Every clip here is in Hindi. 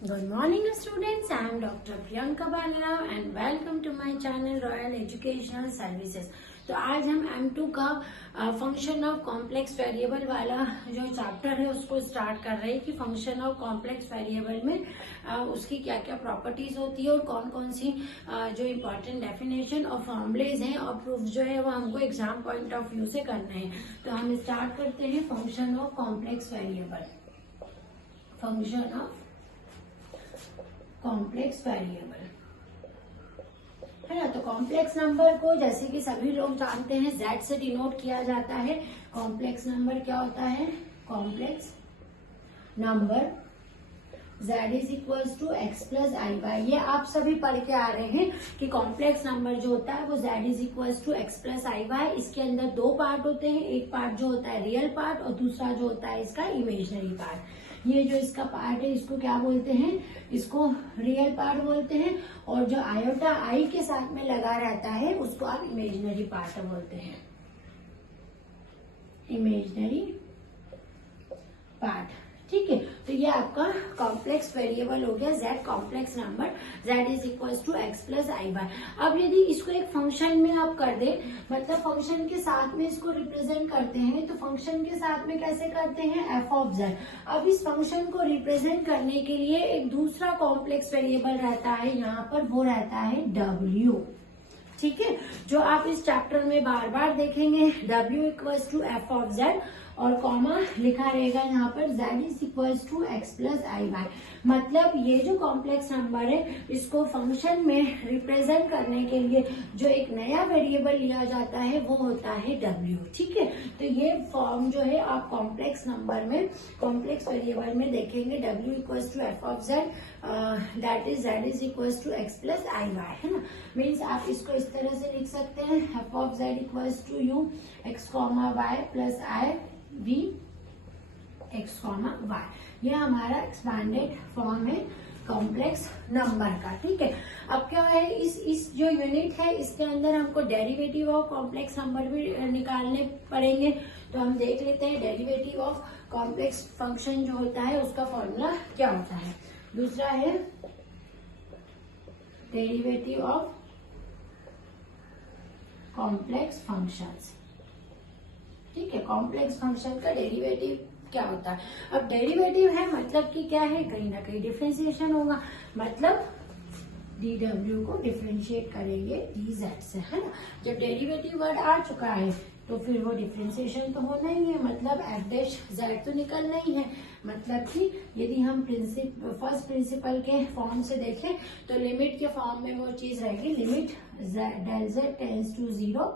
Good morning students, I am Dr. Priyanka Balrao and welcome to my channel Royal Educational Services। तो आज हम M2 का फंक्शन ऑफ कॉम्प्लेक्स वेरिएबल वाला जो चैप्टर है उसको स्टार्ट कर रहे हैं कि फंक्शन ऑफ कॉम्प्लेक्स वेरिएबल में उसकी क्या क्या प्रॉपर्टीज होती है और कौन कौन सी जो इम्पोर्टेंट डेफिनेशन और फॉर्मुलेज हैं और प्रूफ जो है वो हमको एग्जाम पॉइंट ऑफ व्यू से करना है। तो हम स्टार्ट करते हैं function of complex variable. Function of complex variable है ना। तो कॉम्प्लेक्स नंबर को जैसे कि सभी लोग जानते हैं z से डिनोट किया जाता है। कॉम्प्लेक्स नंबर क्या होता है? Complex number z is equals to x plus i y. ये आप सभी पढ़ के आ रहे हैं कि कॉम्प्लेक्स नंबर जो होता है वो z is equals to x plus i y. इसके अंदर दो पार्ट होते हैं, एक पार्ट जो होता है रियल पार्ट और दूसरा जो होता है इसका इमेजिनरी पार्ट। ये जो इसका पार्ट है इसको क्या बोलते हैं? इसको रियल पार्ट बोलते हैं और जो आयोटा आई के साथ में लगा रहता है उसको आप इमेजिनरी पार्ट बोलते हैं। इमेजिनरी पार्ट, ठीक है। तो ये आपका कॉम्प्लेक्स वेरिएबल हो गया z complex number z is equals to x plus i y. अब यदि इसको एक फंक्शन में आप कर दे, मतलब फंक्शन के साथ में इसको रिप्रेजेंट करते हैं, तो फंक्शन के साथ में कैसे करते हैं? f of z। अब इस फंक्शन को रिप्रेजेंट करने के लिए एक दूसरा कॉम्प्लेक्स वेरिएबल रहता है यहाँ पर, वो रहता है w, ठीक है, जो आप इस चैप्टर में बार बार देखेंगे। w equals to f of z और कॉमा लिखा रहेगा यहाँ पर z is equals to x plus i y. मतलब ये जो कॉम्प्लेक्स नंबर है इसको फंक्शन में रिप्रेजेंट करने के लिए जो एक नया वेरिएबल लिया जाता है वो होता है w, ठीक है। तो ये फॉर्म जो है आप कॉम्प्लेक्स नंबर में, कॉम्प्लेक्स वेरिएबल में देखेंगे w equals to f of z, that is z is equals to x plus i y, है ना। मीन्स आप इसको इस तरह से लिख सकते हैं, f of z equals to u x comma y plus i v x comma y. ये हमारा एक्सपैंडेड फॉर्म है कॉम्प्लेक्स नंबर का, ठीक है। अब क्या है, इस जो यूनिट है इसके अंदर हमको डेरिवेटिव ऑफ कॉम्प्लेक्स नंबर भी निकालने पड़ेंगे। तो हम देख लेते हैं डेरिवेटिव ऑफ कॉम्प्लेक्स फंक्शन जो होता है उसका फॉर्मूला क्या होता है। दूसरा है डेरिवेटिव ऑफ कॉम्प्लेक्स फंक्शंस, ठीक है। कॉम्प्लेक्स फंक्शन का डेरिवेटिव क्या होता है? अब डेरिवेटिव है मतलब कि क्या है, कहीं ना कहीं डिफरेंशिएशन होगा, मतलब dw को डिफरेंशिएट करेंगे dz से, है ना। जब डेरिवेटिव वर्ड आ चुका है तो फिर वो डिफरेंशिएशन तो होना ही है, मतलब f डैश z तो निकलना ही है। मतलब कि यदि हम फर्स्ट प्रिंसिपल के फॉर्म से देखें तो लिमिट के फॉर्म में वो चीज रहेगी, limit del z tends to 0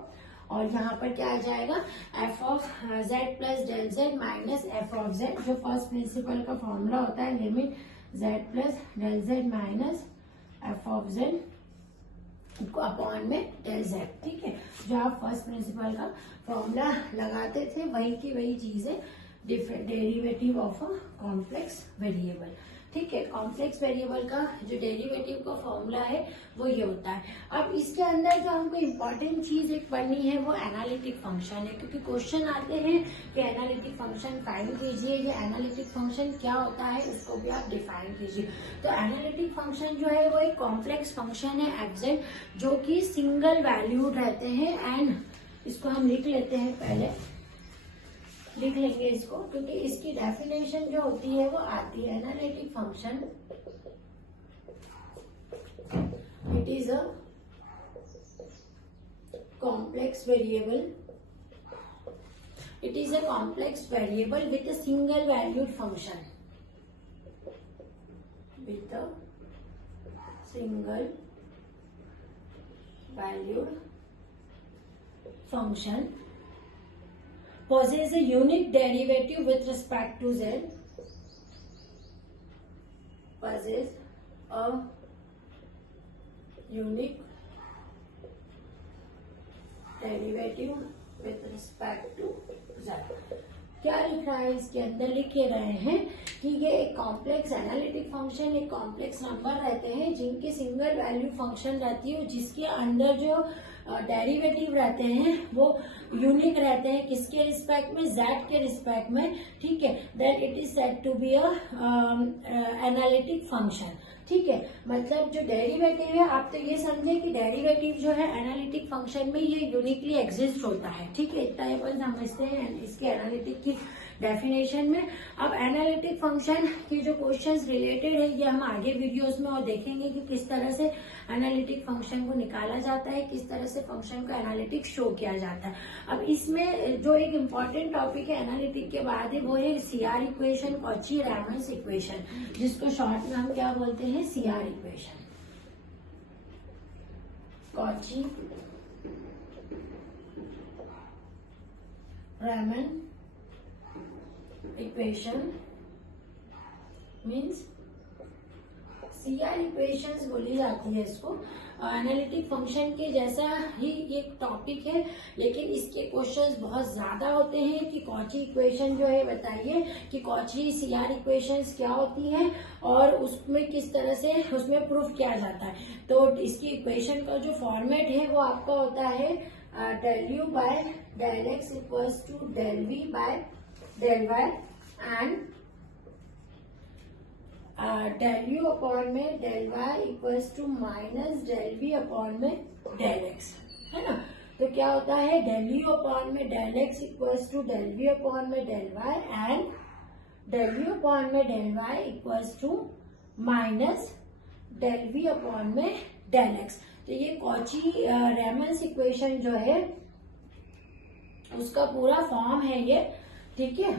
और यहाँ पर क्या आ जाएगा, f of z plus del z minus f of z, जो फर्स्ट प्रिंसिपल का फॉर्मूला होता है, limit z plus del z minus f of z को अपॉन में डेल z, ठीक है। जो आप फर्स्ट प्रिंसिपल का फॉर्मूला लगाते थे वही की वही चीज है derivative of a complex variable, ठीक है। कॉम्प्लेक्स वेरिएबल का जो डेरिवेटिव का फॉर्मूला है वो ये होता है। अब इसके अंदर जो हमको इम्पोर्टेंट चीज एक पढ़नी है वो एनालिटिक फंक्शन है, क्योंकि क्वेश्चन आते हैं कि एनालिटिक फंक्शन फाइंड कीजिए। ये एनालिटिक फंक्शन क्या होता है उसको भी आप डिफाइन कीजिए। तो एनालिटिक फंक्शन जो है वो एक कॉम्प्लेक्स फंक्शन है एफ जो कि सिंगल वैल्यूड रहते हैं। एंड इसको हम लिख लेते हैं, पहले लिख लेंगे इसको, क्योंकि इसकी डेफिनेशन जो होती है वो आती है। Analytic function it is a complex variable, it is a complex variable with a single valued function, with a single valued function possess a unique derivative with respect to z, possess a unique derivative with respect to z। क्या लिख रहा है इसके अंदर? लिख रहे हैं कि ये एक कॉम्प्लेक्स एनालिटिक फंक्शन, एक कॉम्प्लेक्स नंबर रहते हैं जिनके सिंगल वैल्यू फंक्शन रहती है, जिसके अंदर जो डेरिवेटिव रहते हैं वो यूनिक रहते हैं, किसके रिस्पेक्ट में, z के रिस्पेक्ट में, ठीक है, then it is said to be a analytic function, ठीक है। मतलब जो डेरिवेटिव है, आप तो ये समझे कि डेरिवेटिव जो है एनालिटिक फंक्शन में ये यूनिकली एग्जिस्ट होता है, ठीक है, इतना अपन समझते हैं इसके एनालिटिक की डेफिनेशन में। अब एनालिटिक फंक्शन के जो क्वेश्चंस रिलेटेड है ये हम आगे वीडियोस में और देखेंगे कि किस तरह से एनालिटिक फंक्शन को निकाला जाता है, किस तरह से फंक्शन का एनालिटिक शो किया जाता है। अब इसमें जो एक इम्पॉर्टेंट टॉपिक है एनालिटिक के बाद है वो है सीआर इक्वेशन, कॉची रैमन्स इक्वेशन, जिसको शॉर्ट में हम क्या बोलते हैं, CR equation, Cauchy Ramon equation means CR equations बोली जाती है इसको। एनालिटिक फंक्शन के जैसा ही ये टॉपिक है, लेकिन इसके क्वेश्चंस बहुत ज्यादा होते हैं कि कॉची इक्वेशन जो है, बताइए कि कॉची सीआर इक्वेशंस क्या होती है और उसमें किस तरह से उसमें प्रूफ किया जाता है। तो इसकी इक्वेशन का जो फॉर्मेट है वो आपका होता है del u by del x equals to del v by del y and del u upon में del y equals to minus del v upon में del x, है ना। तो क्या होता है, del u अपॉन में del x equals to del v upon में del y and del u upon में del y equals to minus del v upon में del x। तो ये कॉची रैमन्स इक्वेशन जो है उसका पूरा फॉर्म है ये, ठीक है।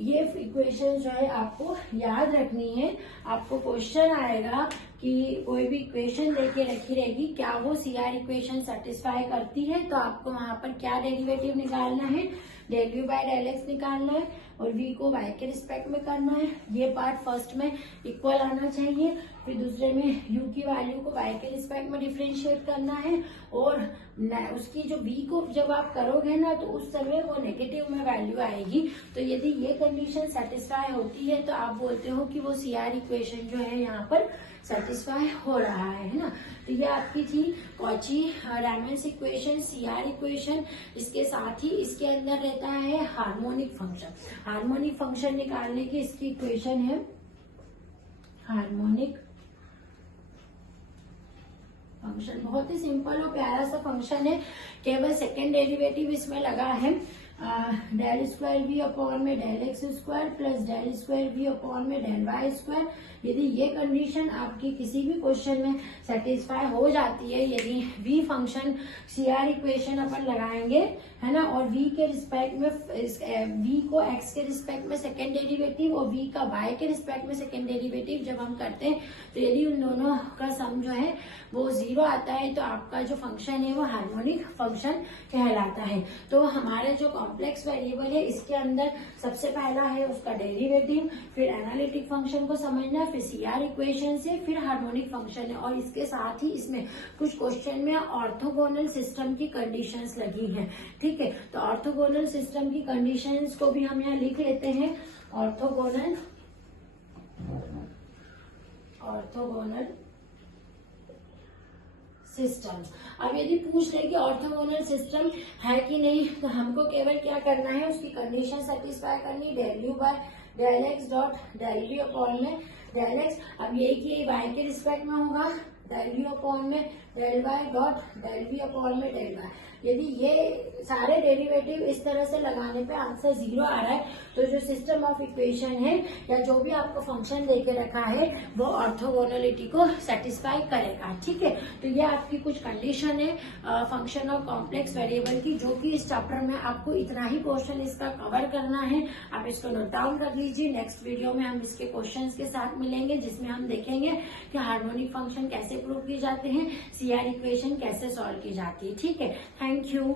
ये इक्वेशन जो है आपको याद रखनी है। आपको क्वेश्चन आएगा कि कोई भी इक्वेशन देके रखी रहेगी, क्या वो सीआर इक्वेशन सेटिस्फाई करती है, तो आपको वहां पर क्या डेरिवेटिव निकालना है, del u by del x निकालना है और v को y के रिस्पेक्ट में करना है। ये पार्ट फर्स्ट में इक्वल आना चाहिए, फिर दूसरे में u की वैल्यू को y के रिस्पेक्ट में डिफरेंशिएट करना है और उसकी जो v को जब आप करोगे ना तो उस समय वो नेगेटिव में वैल्यू आएगी। तो यदि ये कंडीशन सेटिस्फाई होती है तो आप बोलते हो कि वो सीआर इक्वेशन जो है यहाँ पर सेटिस्फाई हो रहा है ना। तो ये आपकी थी कॉची रैमन्स इक्वेशन, सीआर इक्वेशन। इसके साथ ही इसके अंदर रहता है हार्मोनिक फंक्शन। हार्मोनिक फंक्शन निकालने की इसकी इक्वेशन है हार्मोनिक फंक्शन। बहुत ही सिंपल और प्यारा सा फंक्शन है, केवल सेकेंड डेरिवेटिव इसमें लगा है डेल स्क्वायर वी अपॉन में del x square plus del square v upon में डेल वाई स्क्वायर। यदि ये कंडीशन आपकी किसी भी क्वेश्चन में सेटिस्फाई हो जाती है, यदि v फंक्शन सीआर इक्वेशन अपन लगाएंगे, है ना, और v के रिस्पेक्ट में v को x के रिस्पेक्ट में सेकेंड डेरिवेटिव और v का y के रिस्पेक्ट में सेकेंड डेरिवेटिव जब हम करते हैं तो यदि उन दोनों का सम जो है वो 0 आता है तो आपका जो फंक्शन है वो हार्मोनिक फंक्शन कहलाता है। तो हमारे जो कॉम्प्लेक्स वेरिएबल है इसके अंदर सबसे पहला है उसका डेरिवेटिव, फिर एनालिटिक फंक्शन को समझना, फिर सीआर इक्वेशन से, फिर हार्मोनिक फंक्शन है। और इसके साथ ही इसमें कुछ क्वेश्चन में ऑर्थोगोनल सिस्टम की कंडीशंस लगी हैं, ठीक है। तो ऑर्थोगोनल सिस्टम की कंडीशंस को भी हम यहाँ लिख लेते हैं, ऑर्थोगोनल सिस्टम। अब यदि पूछ रहे कि ऑर्थोगोनल सिस्टम है कि नहीं, तो हमको केवल क्या करना है, उसकी कंडीशन सेटिस्फाई करनी, del u by del x dot del v upon में del x। अब ये कि y के रिस्पेक्ट में होगा, del u अपॉन में del y dot del v upon में del y। यदि ये सारे डेरिवेटिव इस तरह से लगाने पे आंसर 0 आ रहा है तो जो सिस्टम ऑफ इक्वेशन है या जो भी आपको फंक्शन देके रखा है वो ऑर्थोगोनलिटी को सेटिस्फाई करेगा, ठीक है। तो ये आपकी कुछ कंडीशन है फंक्शन ऑफ कॉम्प्लेक्स वेरिएबल की, जो कि इस चैप्टर में आपको इतना ही पोर्शन इसका कवर करना है। आप इसको नोट डाउन कर लीजिए। नेक्स्ट वीडियो में हम इसके क्वेश्चंस के साथ मिलेंगे जिसमें हम देखेंगे कि हार्मोनिक फंक्शन कैसे प्रूव किए जाते हैं, सीआर इक्वेशन कैसे सॉल्व की जाती है, ठीक है। Thank you.